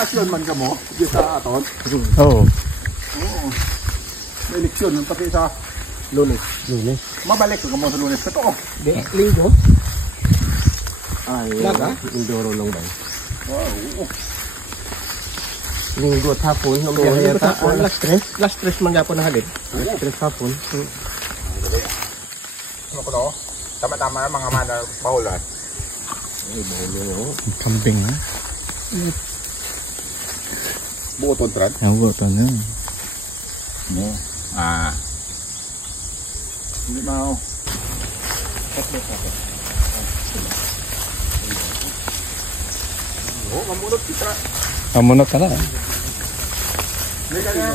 bakasyon man ka mo, di sa aton. Oo. Oo. May eleksyon, pati sa Lunes. Mabalik ka mo sa Lunes. Totoo. Linggo? Ay, Indoro lang ba? Wow. Linggo at hapon. Linggo at hapon. Last stress man gapon na halid. Stress hapon. Ano ko no? Tama-tama mga mana bahulan. Ay, bahulin o. Kambing ha? Buo tontran? Ako ito na. Mo. Hindi mao. Oh, mamunot kita. Kamunot ka na. Hindi ka nga.